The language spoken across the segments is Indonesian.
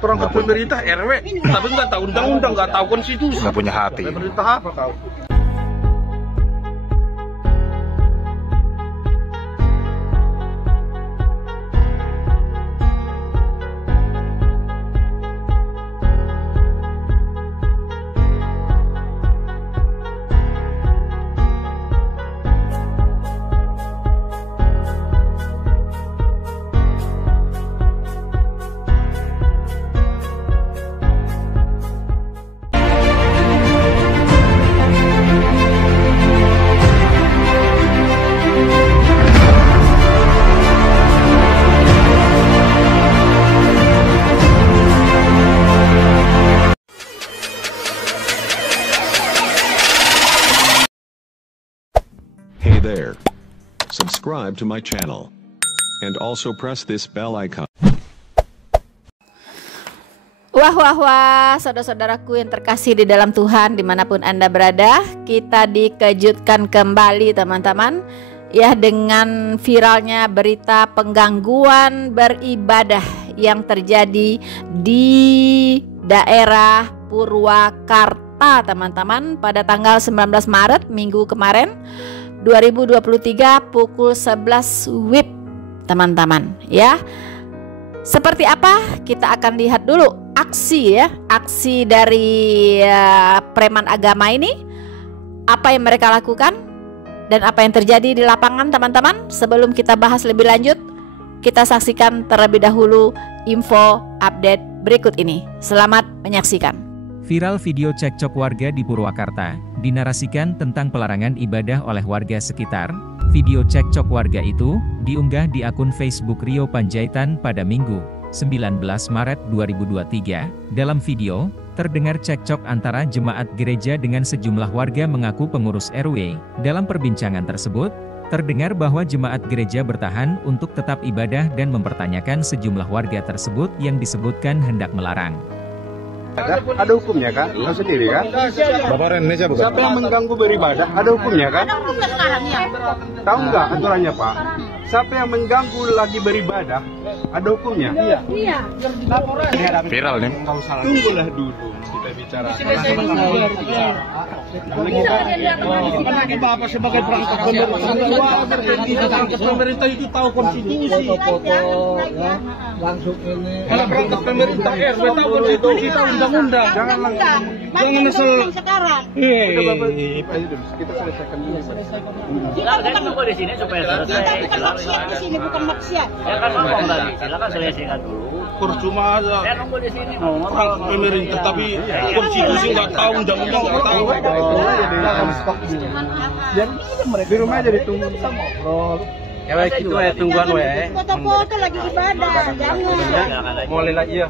perangkat pemerintah RW, tapi nggak tahu undang-undang, nggak tahu konstitusi. Nggak punya hati. Pemerintah apa kau? Hey there. Subscribe to my channel. And also press this bell icon. Wah, saudara-saudaraku yang terkasih di dalam Tuhan, dimanapun Anda berada, kita dikejutkan kembali teman-teman, ya, dengan viralnya berita penggangguan beribadah yang terjadi di daerah Purwakarta teman-teman pada tanggal 19 Maret minggu kemarin 2023 pukul 11 WIB teman-teman, ya. Seperti apa? Kita akan lihat dulu aksi dari preman agama ini, apa yang mereka lakukan dan apa yang terjadi di lapangan teman-teman. Sebelum kita bahas lebih lanjut, kita saksikan terlebih dahulu info update berikut ini. Selamat menyaksikan. Viral video cekcok warga di Purwakarta, dinarasikan tentang pelarangan ibadah oleh warga sekitar. Video cekcok warga itu diunggah di akun Facebook Rio Panjaitan pada Minggu, 19 Maret 2023. Dalam video, terdengar cekcok antara jemaat gereja dengan sejumlah warga mengaku pengurus RW. Dalam perbincangan tersebut, terdengar bahwa jemaat gereja bertahan untuk tetap ibadah dan mempertanyakan sejumlah warga tersebut yang disebutkan hendak melarang. Ada hukumnya kan? Tahu sendiri kan? Bapak Indonesia bukan? Siapa yang mengganggu beribadah? Ada hukumnya kan? Tahu nggak aturannya Pak? Siapa yang mengganggu lagi beribadah? Ada hukumnya? Iya. Viral nih. Tunggulah dulu kita bicara. Bapak sebagai perangkat pemerintah itu tahu konstitusi. Langsung ini. Kalau perangkat pemerintah RW tahu konstitusi, tahu undang-undang. Jangan asal sekarang. Kita selesaikan dulu. Silakan tunggu di sini supaya selesai. Kita bukan maksiat di sini, bukan maksiat. Ya kan ngomong tadi, silakan selesaikan dulu. Percuma aja. Saya nunggu di sini ngomong. Perangkat pemerintah tapi konstitusi nggak tahu, undang-undang nggak tahu. Jadi di rumah aja ditunggu kita ngobrol. Ya baik itu ya tungguan we. Foto-foto lagi ibadah, jangan. Mulai lagi ya.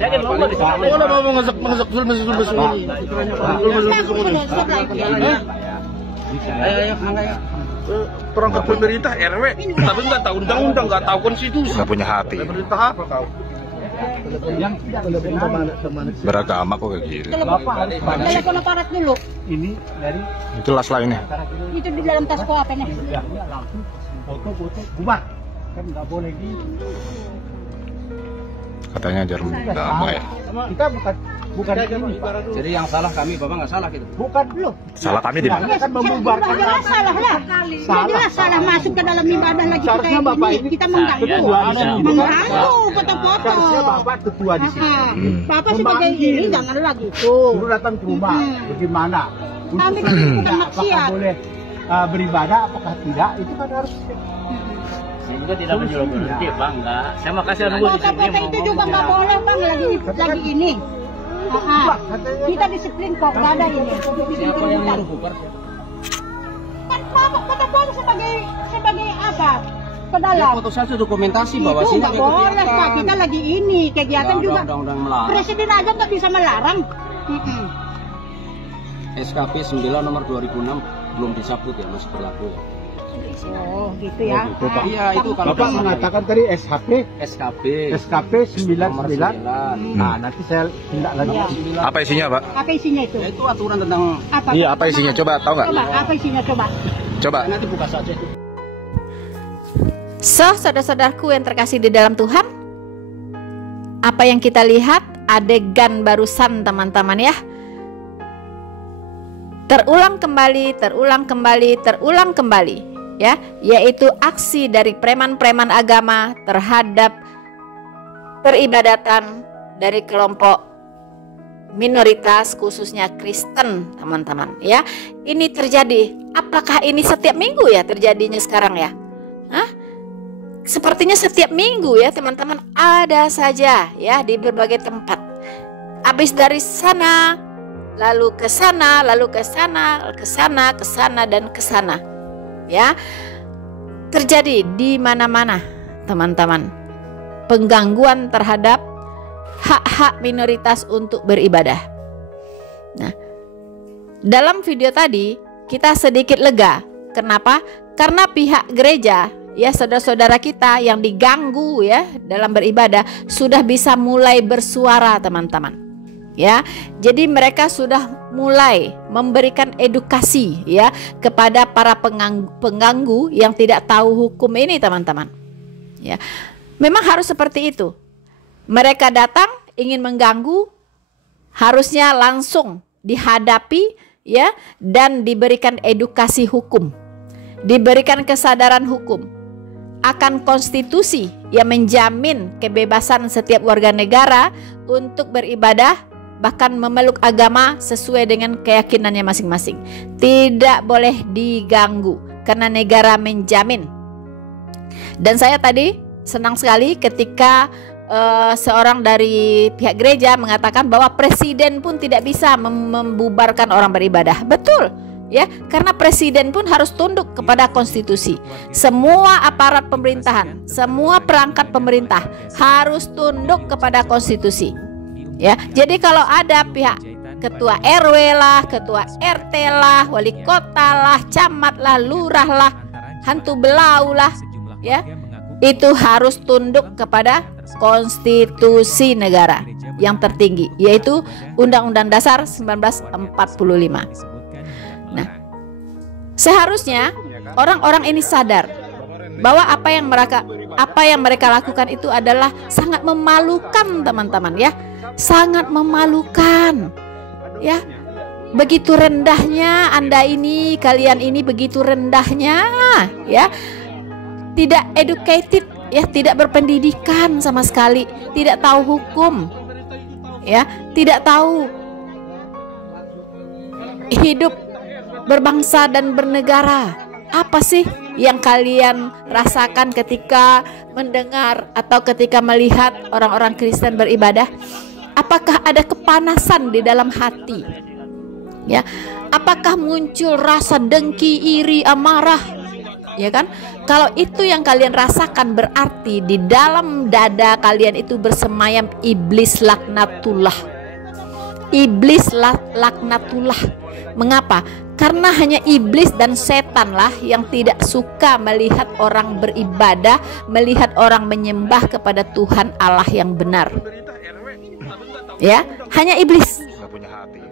Saya kan nunggu di sini. Kalau mau ngesek sul ini. Ayo. Perangkat pemerintah RW, tapi nggak tahu undang-undang, nggak tahu konstitusi. Nggak punya hati. Pemerintah apa kau? Beragama kok kayak gitu. Telepon aparat dulu. Ini dari Itu las lah ini. Itu di dalam tas kau apa nih? foto bubar. Kan nggak boleh gitu. Katanya jarum damai. Kita bukan ini. Jadi yang salah kami, Bapak nggak salah gitu. Bukan belum. Salah kami di mana? Kan membubarkan. Jelas salah lah. Jelas salah masuk ke dalam ibadah lagi kita ini. Kita mengganggu foto-foto. Harusnya Bapak ketua di sini. Bapak sebagai ini janganlah gitu. Suruh datang ke rumah. Bagaimana? Kami bukan maksiat. Apakah boleh beribadah? Apakah tidak? Itu kan harus. Saya juga tidak menyuruh berhenti, Bang. Enggak. Saya makasih nunggu di sini. Foto-foto itu juga nggak boleh, Bang. Lagi ini. Kita disiplin kok, nggak ada ini. Siapa yang nyuruh bubar? Kan Bapak foto-foto sebagai apa? Ke dalam. Foto saja dokumentasi bahwa Itu sini nggak boleh, Pak. Kita lagi ini kegiatan juga. Undang-undang melarang. Presiden aja nggak bisa melarang. SKP 9 nomor 2006 belum dicabut ya, masih berlaku ya. Oh, gitu ya. Iya, itu kalau Bapak mengatakan tadi SKP 99. Nah, nanti saya tindak lanjut. Apa isinya, Pak? Apa isinya itu? Ya, itu aturan tentang Apa? Iya, apa isinya? Coba tahu nggak? Coba, apa isinya coba? Coba. nanti buka saja itu. So, saudara-saudaraku yang terkasih di dalam Tuhan, apa yang kita lihat adegan barusan teman-teman ya. Terulang kembali, terulang kembali, terulang kembali ya, yaitu aksi dari preman-preman agama terhadap peribadatan dari kelompok minoritas khususnya Kristen teman-teman ya. Ini terjadi, apakah ini setiap minggu ya terjadinya sekarang ya? Hah? Sepertinya setiap minggu ya teman-teman, ada saja ya di berbagai tempat. Habis dari sana lalu ke sana, lalu ke sana, ke sana, ke sana dan ke sana. Ya. Terjadi di mana-mana, teman-teman. Penggangguan terhadap hak-hak minoritas untuk beribadah. Nah, dalam video tadi kita sedikit lega. Kenapa? Karena pihak gereja, ya saudara-saudara kita yang diganggu ya dalam beribadah sudah bisa mulai bersuara, teman-teman. Ya, jadi mereka sudah mulai memberikan edukasi ya kepada para pengganggu yang tidak tahu hukum ini, teman-teman. Ya, memang harus seperti itu. Mereka datang ingin mengganggu, harusnya langsung dihadapi ya dan diberikan edukasi hukum, diberikan kesadaran hukum akan konstitusi yang menjamin kebebasan setiap warga negara untuk beribadah, bahkan memeluk agama sesuai dengan keyakinannya masing-masing. Tidak boleh diganggu karena negara menjamin. Dan saya tadi senang sekali ketika seorang dari pihak gereja mengatakan bahwa presiden pun tidak bisa membubarkan orang beribadah. Betul ya, karena presiden pun harus tunduk kepada konstitusi. Semua aparat pemerintahan, semua perangkat pemerintah harus tunduk kepada konstitusi. Ya, jadi kalau ada pihak ketua RW lah, ketua RT lah, wali kota lah, camat lah, lurah lah, hantu belau lah, ya, itu harus tunduk kepada konstitusi negara yang tertinggi, yaitu Undang-Undang Dasar 1945. Nah, seharusnya orang-orang ini sadar bahwa apa yang mereka lakukan itu adalah sangat memalukan, teman-teman ya. Sangat memalukan ya. Begitu rendahnya Anda ini, kalian ini begitu rendahnya ya. Tidak educated ya, tidak berpendidikan sama sekali, tidak tahu hukum ya, tidak tahu hidup berbangsa dan bernegara. Apa sih yang kalian rasakan ketika mendengar atau ketika melihat orang-orang Kristen beribadah? Apakah ada kepanasan di dalam hati? Ya, apakah muncul rasa dengki, iri, amarah? Ya kan? Kalau itu yang kalian rasakan, berarti di dalam dada kalian itu bersemayam iblis laknatullah. Iblis laknatullah. Mengapa? Karena hanya iblis dan setanlah yang tidak suka melihat orang beribadah, melihat orang menyembah kepada Tuhan Allah yang benar. Ya, hanya iblis.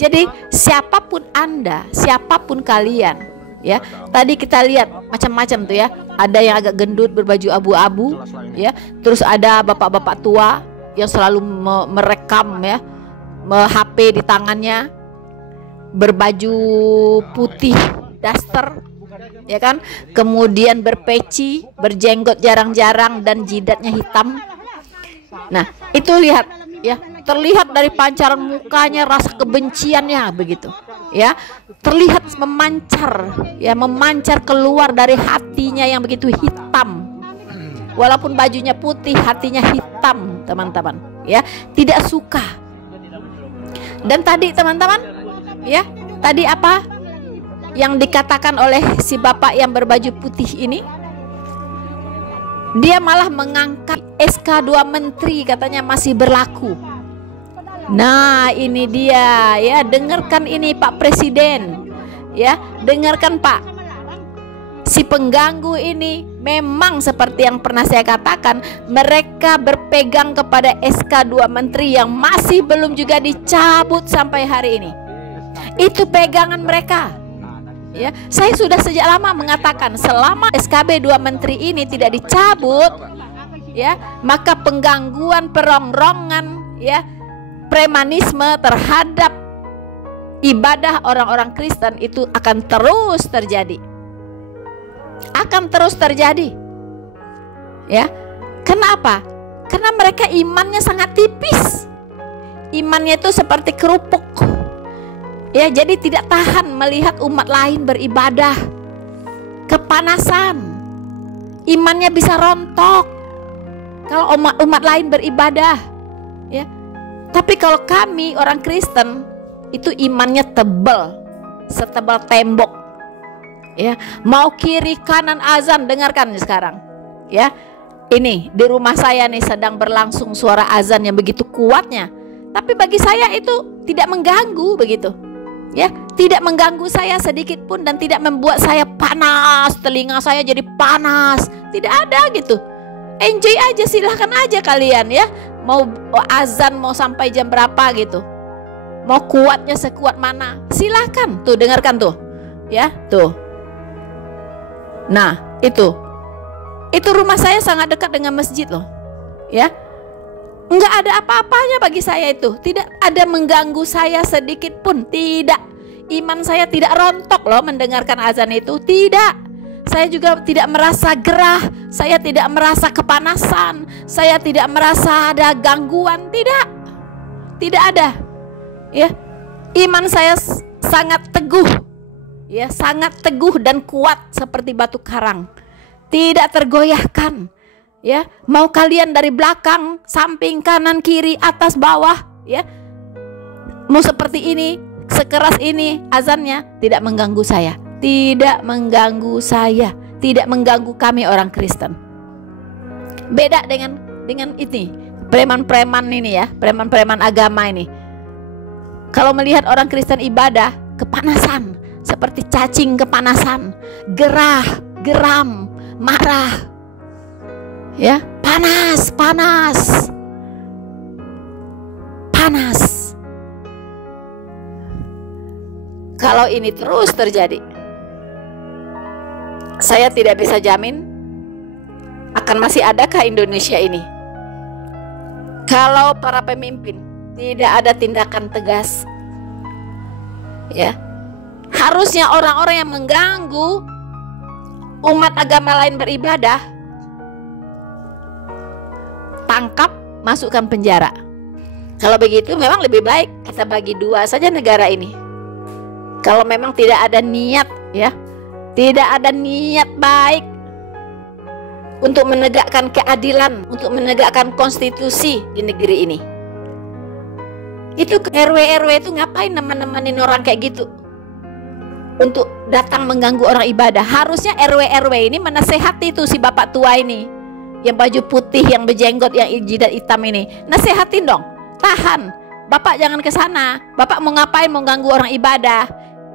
Jadi siapapun Anda, siapapun kalian, ya. Tadi kita lihat macam-macam tuh ya. Ada yang agak gendut berbaju abu-abu, ya. Terus ada bapak-bapak tua yang selalu merekam ya, HP di tangannya, berbaju putih daster, ya kan? Kemudian berpeci, berjenggot jarang-jarang dan jidatnya hitam. Nah, itu lihat ya, terlihat dari pancaran mukanya rasa kebenciannya begitu ya, terlihat memancar ya, memancar keluar dari hatinya yang begitu hitam. Walaupun bajunya putih, hatinya hitam, teman-teman ya, tidak suka. Dan tadi teman-teman ya, tadi apa yang dikatakan oleh si bapak yang berbaju putih ini? Dia malah mengangkat SK 2 menteri, katanya masih berlaku. Nah, ini dia ya, dengarkan ini Pak Presiden. Ya, dengarkan Pak. Si pengganggu ini memang seperti yang pernah saya katakan, mereka berpegang kepada SK 2 menteri yang masih belum juga dicabut sampai hari ini. Itu pegangan mereka. Ya, saya sudah sejak lama mengatakan selama SKB 2 menteri ini tidak dicabut, ya, maka penggangguan, perongrongan, ya, premanisme terhadap ibadah orang-orang Kristen itu akan terus terjadi. Akan terus terjadi. Ya. Kenapa? Karena mereka imannya sangat tipis. Imannya itu seperti kerupuk. Ya, jadi tidak tahan melihat umat lain beribadah. Kepanasan. Imannya bisa rontok kalau umat lain beribadah. Ya. Tapi kalau kami orang Kristen itu imannya tebal, setebal tembok. Ya, mau kiri kanan azan, dengarkan sekarang. Ya. Ini di rumah saya nih sedang berlangsung suara azan yang begitu kuatnya. Tapi bagi saya itu tidak mengganggu begitu. Ya, tidak mengganggu saya sedikit pun dan tidak membuat saya panas, telinga saya jadi panas. Tidak ada gitu. Enjoy aja, silahkan aja kalian ya. Mau azan mau sampai jam berapa gitu. Mau kuatnya sekuat mana, silahkan. Tuh dengarkan tuh. Ya, tuh. Nah, itu rumah saya sangat dekat dengan masjid loh. Ya. Enggak ada apa-apanya bagi saya itu. Tidak ada mengganggu saya sedikit pun. Tidak. Iman saya tidak rontok loh mendengarkan azan itu. Tidak. Saya juga tidak merasa gerah. Saya tidak merasa kepanasan. Saya tidak merasa ada gangguan. Tidak. Tidak ada. Ya. Iman saya sangat teguh. Ya, sangat teguh dan kuat seperti batu karang. Tidak tergoyahkan. Ya, mau kalian dari belakang, samping, kanan, kiri, atas, bawah, ya, mau seperti ini, sekeras ini azannya, tidak mengganggu saya, tidak mengganggu saya, tidak mengganggu kami orang Kristen. Beda dengan ini, preman-preman ini ya, preman-preman agama ini. Kalau melihat orang Kristen ibadah, kepanasan, seperti cacing kepanasan, gerah, geram, marah. Ya, panas. Kalau ini terus terjadi, saya tidak bisa jamin akan masih adakah Indonesia ini. Kalau para pemimpin tidak ada tindakan tegas, ya, harusnya orang-orang yang mengganggu umat agama lain beribadah tangkap, masukkan penjara. Kalau begitu memang lebih baik kita bagi dua saja negara ini. Kalau memang tidak ada niat, ya, tidak ada niat baik untuk menegakkan keadilan, untuk menegakkan konstitusi di negeri ini. Itu RW itu ngapain nemenin orang kayak gitu untuk datang mengganggu orang ibadah? Harusnya RW ini menasehati tuh si bapak tua ini, yang baju putih, yang berjenggot, yang jidat hitam ini, nasehatin dong, tahan, bapak jangan ke sana, bapak mau ngapain, mau ganggu orang ibadah,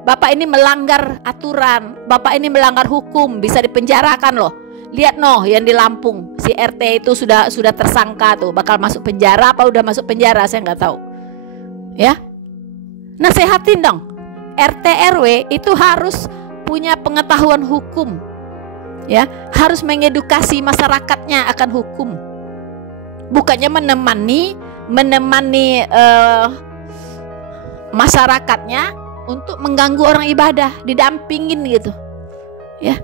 bapak ini melanggar aturan, bapak ini melanggar hukum, bisa dipenjarakan loh. Lihat noh, yang di Lampung, si RT itu sudah tersangka tuh, bakal masuk penjara apa udah masuk penjara, saya nggak tahu. Ya, nasehatin dong, RT RW itu harus punya pengetahuan hukum. Ya, harus mengedukasi masyarakatnya akan hukum. Bukannya menemani masyarakatnya untuk mengganggu orang ibadah, didampingin gitu. Ya.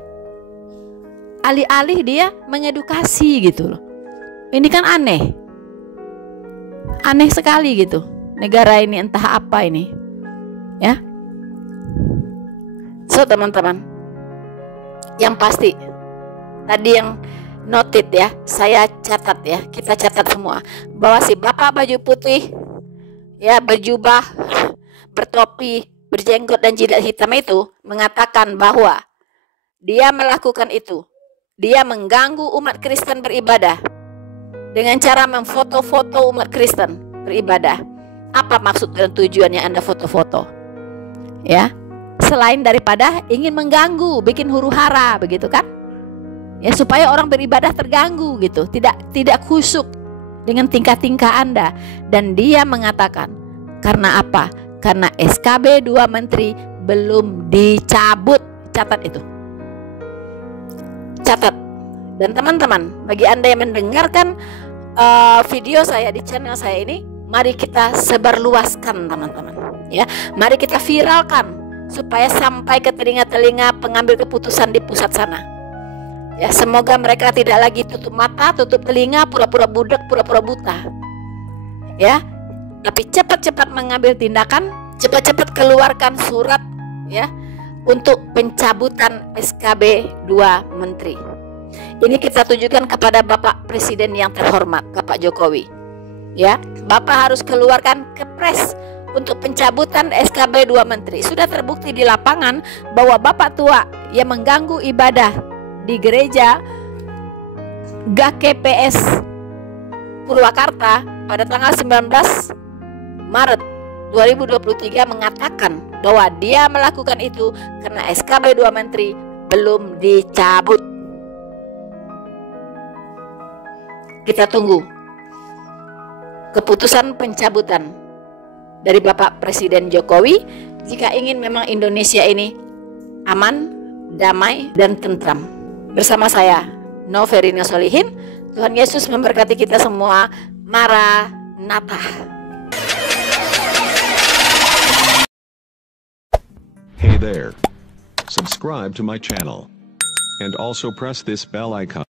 Alih-alih dia mengedukasi gitu loh. Ini kan aneh. Aneh sekali gitu. Negara ini entah apa ini. Ya. So teman-teman, yang pasti tadi yang noted ya, saya catat ya, kita catat semua, bahwa si bapak baju putih ya, berjubah, bertopi, berjenggot dan jidat hitam itu mengatakan bahwa dia melakukan itu. Dia mengganggu umat Kristen beribadah dengan cara memfoto-foto umat Kristen beribadah. Apa maksud dan tujuannya Anda foto-foto? Ya, selain daripada ingin mengganggu, bikin huru-hara begitu kan? Ya, supaya orang beribadah terganggu gitu, tidak khusyuk dengan tingkah-tingkah Anda. Dan dia mengatakan, karena apa? Karena SKB 2 Menteri belum dicabut. Catat itu. Catat. Dan teman-teman, bagi Anda yang mendengarkan video saya di channel saya ini, mari kita sebarluaskan teman-teman, ya. Mari kita viralkan supaya sampai ke telinga-telinga pengambil keputusan di pusat sana. Ya, semoga mereka tidak lagi tutup mata, tutup telinga, pura-pura budak, pura-pura buta. Ya, tapi cepat-cepat mengambil tindakan, cepat-cepat keluarkan surat, ya, untuk pencabutan SKB 2 Menteri. Ini kita tujukan kepada Bapak Presiden yang terhormat, Bapak Jokowi. Ya, Bapak harus keluarkan kepres untuk pencabutan SKB 2 Menteri. Sudah terbukti di lapangan bahwa Bapak tua yang mengganggu ibadah di gereja GKPS Purwakarta pada tanggal 19 Maret 2023 mengatakan bahwa dia melakukan itu karena SKB 2 Menteri belum dicabut. Kita tunggu keputusan pencabutan dari Bapak Presiden Jokowi jika ingin memang Indonesia ini aman, damai, dan tentram. Bersama saya, Noverina Solihin. Tuhan Yesus memberkati kita semua. Maranatha. Hey there. Subscribe to my channel. And also press this bell icon.